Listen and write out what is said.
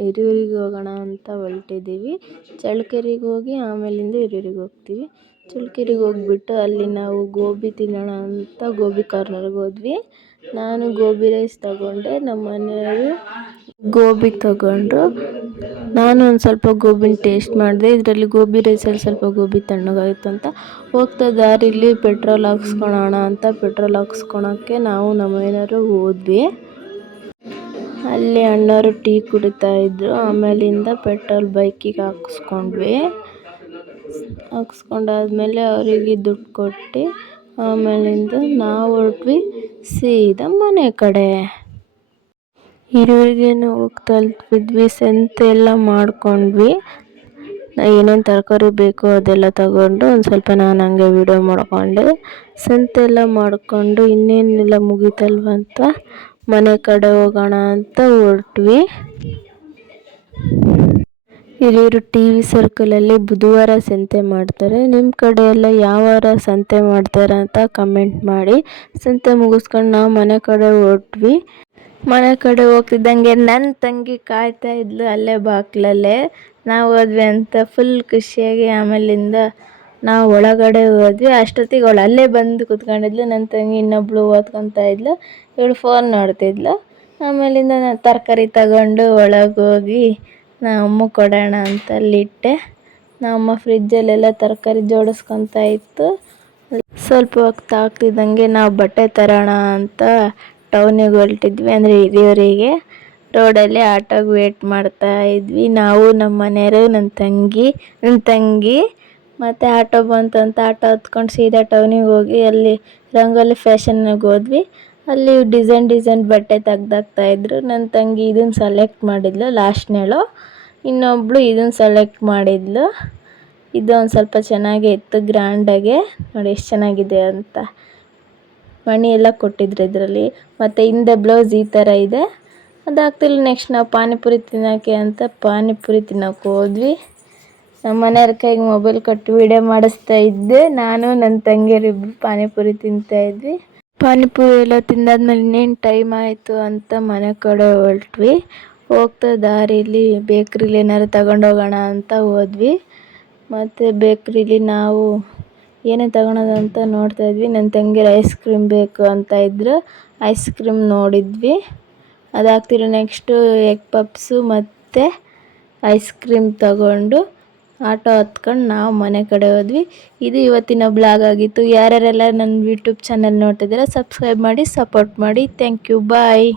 ಹಿರಿಯೂರಿಗೆ ಹೋಗೋಣ ಅಂತ ಹೊರಟಿದ್ದೀವಿ. ಚಳ್ಳಕೆರೆಗೆ ಹೋಗಿ ಆಮೇಲಿಂದ ಹಿರಿಯೂರಿಗೆ ಹೋಗ್ತೀವಿ. ಚಳ್ಳಕೆರೆಗೆ ಹೋಗ್ಬಿಟ್ಟು ಅಲ್ಲಿ ನಾವು ಗೋಬಿ ತಿನ್ನೋಣ ಅಂತ ಗೋಬಿ ಕಾರ್ನರ್ಗೆ ಹೋದ್ವಿ. ನಾನು ಗೋಬಿ ರೈಸ್ ತಗೊಂಡೆ, ನಮ್ಮ ಮನೆಯವರು ಗೋಬಿ ತಗೊಂಡ್ರು. ನಾನು ಒಂದು ಸ್ವಲ್ಪ ಗೋಬಿನ ಟೇಸ್ಟ್ ಮಾಡಿದೆ. ಇದರಲ್ಲಿ ಗೋಬಿ ರೈಸಲ್ಲಿ ಸ್ವಲ್ಪ ಗೋಬಿ ತಣ್ಣಗಾಯಿತು ಅಂತ ಹೋಗ್ತಾ ದಾರಿಲಿ ಪೆಟ್ರೋಲ್ ಹಾಕ್ಸ್ಕೊಳೋಣ ಅಂತ ಪೆಟ್ರೋಲ್ ಹಾಕ್ಸ್ಕೊಳಕ್ಕೆ ನಾವು ನಮ್ಮ ಮನೆಯವರು ಹೋದ್ವಿ. ಅಲ್ಲಿ ಅಣ್ಣವರು ಟೀ ಕುಡಿತಾ ಇದ್ರು. ಆಮೇಲಿಂದ ಪೆಟ್ರೋಲ್ ಬೈಕಿಗೆ ಹಾಕ್ಸ್ಕೊಂಡಾದ್ಮೇಲೆ ಅವರಿಗೆ ದುಡ್ಡು ಕೊಟ್ಟು ಆಮೇಲಿಂದ ನಾವು ಹೊರಟ್ವಿ ಸೀದಾ ಮನೆ ಕಡೆ. ಹಿರಿಯೂರಿಗೇನು ಹೋಗಿ ತಲುಪಿದ್ವಿ. ಸಂತೆ ಎಲ್ಲ ಮಾಡ್ಕೊಂಡ್ವಿ. ಏನೇನು ತರಕಾರಿ ಬೇಕೋ ಅದೆಲ್ಲ ತಗೊಂಡು ಒಂದು ಸ್ವಲ್ಪ ನಾನು ಹಂಗೆ ವಿಡಿಯೋ ಮಾಡ್ಕೊಂಡೆ. ಸಂತೆ ಎಲ್ಲ ಮಾಡಿಕೊಂಡು ಇನ್ನೇನೆಲ್ಲ ಮುಗೀತಲ್ವ ಅಂತ ಮನೆ ಕಡೆ ಹೋಗೋಣ ಅಂತ ಹೊರಟ್ವಿ. ಹಿರಿಯೂರು TV ಸರ್ಕಲಲ್ಲಿ ಬುಧವಾರ ಸಂತೆ ಮಾಡ್ತಾರೆ. ನಿಮ್ಮ ಕಡೆ ಎಲ್ಲ ಯಾವ ವಾರ ಸಂತೆ ಮಾಡ್ತಾರೆ ಅಂತ ಕಮೆಂಟ್ ಮಾಡಿ. ಸಂತೆ ಮುಗಿಸ್ಕೊಂಡು ನಾವು ಮನೆ ಕಡೆ ಹೊರಟ್ವಿ. ಮನೆ ಕಡೆ ಹೋಗ್ತಿದ್ದಂಗೆ ನನ್ನ ತಂಗಿ ಕಾಯ್ತಾ ಇದ್ಲು ಅಲ್ಲೇ ಬಾಕ್ಲಲ್ಲೇ. ನಾವು ಹೋದ್ವಿ ಅಂತ ಫುಲ್ ಖುಷಿಯಾಗಿ ಆಮೇಲಿಂದ ನಾವು ಒಳಗಡೆ ಹೋದ್ವಿ. ಅಷ್ಟೊತ್ತಿಗೆ ಅವಳು ಅಲ್ಲೇ ಬಂದು ಕೂತ್ಕೊಂಡಿದ್ಲು. ನನ್ನ ತಂಗಿ ಇನ್ನೊಬ್ಳು ಓದ್ಕೊತಾ ಇದ್ಲು, ಇವಳು ಫೋನ್ ನೋಡ್ತಿದ್ಲು. ಆಮೇಲಿಂದ ನಾನು ತರಕಾರಿ ತಗೊಂಡು ಒಳಗೆ ಹೋಗಿ ಅಮ್ಮ ಕೊಡೋಣ ಅಂತ ಅಲ್ಲಿಟ್ಟೆ. ನಮ್ಮಮ್ಮ ಫ್ರಿಜ್ಜಲ್ಲೆಲ್ಲ ತರಕಾರಿ ಜೋಡಿಸ್ಕೊತಾ ಇತ್ತು. ಸ್ವಲ್ಪ ಹೊತ್ತು ಆಗ್ತಿದ್ದಂಗೆ ನಾವು ಬಟ್ಟೆ ತರೋಣ ಅಂತ ಟೌನಿಗೆ ಹೊರಟಿದ್ವಿ, ಅಂದರೆ ಹಿರಿಯೂರಿಗೆ. ರೋಡಲ್ಲಿ ಆಟೋಗೆ ವೇಟ್ ಮಾಡ್ತಾ ಇದ್ವಿ ನಾವು, ನಮ್ಮ ಮನೆಯವರು, ನನ್ನ ತಂಗಿ ಮತ್ತು ಆಟೋ ಬಂತಂತ ಆಟೋ ಹತ್ಕೊಂಡು ಸೀದಾ ಟೌನಿಗೆ ಹೋಗಿ ಅಲ್ಲಿ ರಂಗೋಲಿ ಫ್ಯಾಷನ್ಗೆ ಹೋದ್ವಿ. ಅಲ್ಲಿ ಡಿಸೈನ್ ಬಟ್ಟೆ ತೆಗ್ದಾಕ್ತಾಯಿದ್ರು. ನನ್ನ ತಂಗಿ ಇದನ್ನು ಸೆಲೆಕ್ಟ್ ಮಾಡಿದ್ಲು ಲಾಸ್ಟ್ನೇಳು. ಇನ್ನೊಬ್ಳು ಇದನ್ನು ಸೆಲೆಕ್ಟ್ ಮಾಡಿದ್ಲು. ಇದು ಒಂದು ಸ್ವಲ್ಪ ಚೆನ್ನಾಗೇ ಇತ್ತು, ಗ್ರ್ಯಾಂಡಾಗೆ. ನೋಡಿ ಎಷ್ಟು ಚೆನ್ನಾಗಿದೆ ಅಂತ. ಮಣಿ ಎಲ್ಲ ಕೊಟ್ಟಿದ್ರು ಇದರಲ್ಲಿ. ಮತ್ತು ಹಿಂದೆ ಬ್ಲೌಸ್ ಈ ಥರ ಇದೆ. ಅದಾಗ್ತಿಲ್ಲ ನೆಕ್ಸ್ಟ್ ನಾವು ಪಾನಿಪುರಿ ತಿನ್ನೋಕ್ಕೆ ಅಂತ ಪಾನಿಪುರಿ ತಿನ್ನೋಕೆ ಹೋದ್ವಿ. ನಮ್ಮ ಮನೆಯವ್ರ ಕೈಗೆ ಮೊಬೈಲ್ ಕೊಟ್ಟು ವಿಡಿಯೋ ಮಾಡಿಸ್ತಾ ಇದ್ದೆ. ನಾನು ನನ್ನ ತಂಗಿಯರಿಬ್ಬರು ಪಾನಿಪುರಿ ತಿಂತಾಯಿದ್ವಿ. ಪಾನಿಪುರಿ ಎಲ್ಲ ತಿಂದಾದ್ಮೇಲೆ ಇನ್ನೇನು ಟೈಮ್ ಆಯಿತು ಅಂತ ಮನೆ ಕಡೆ ಹೊರಟ್ವಿ. ಹೋಗ್ತಾ ದಾರಿಲಿ ಬೇಕ್ರಿಲಿ ಏನಾದ್ರು ತಗೊಂಡೋಗೋಣ ಅಂತ ಹೋದ್ವಿ. ಮತ್ತು ಬೇಕ್ರಿಲಿ ನಾವು ಏನೇ ತಗೊಳೋದು ಅಂತ ನೋಡ್ತಾಯಿದ್ವಿ. ನನ್ನ ತಂಗಿಯರು ಐಸ್ ಕ್ರೀಮ್ ಬೇಕು ಅಂತ ಇದ್ದರು. ಐಸ್ ಕ್ರೀಮ್ ನೋಡಿದ್ವಿ. ಅದಾಗ್ತಿರೋ ನೆಕ್ಸ್ಟು ಎಗ್ ಪಪ್ಸು ಮತ್ತು ಐಸ್ ಕ್ರೀಮ್ ತಗೊಂಡು ಆಟೋ ಹತ್ಕೊಂಡು ನಾವು ಮನೆ ಕಡೆ ಹೋದ್ವಿ. ಇದು ಇವತ್ತಿನ ಬ್ಲಾಗ್ ಆಗಿತ್ತು. ಯಾರ್ಯಾರೆಲ್ಲ ನನ್ನ ಯೂಟ್ಯೂಬ್ ಚಾನಲ್ ನೋಡ್ತಿದ್ದೀರಾ ಸಬ್ಸ್ಕ್ರೈಬ್ ಮಾಡಿ, ಸಪೋರ್ಟ್ ಮಾಡಿ. Thank you, bye.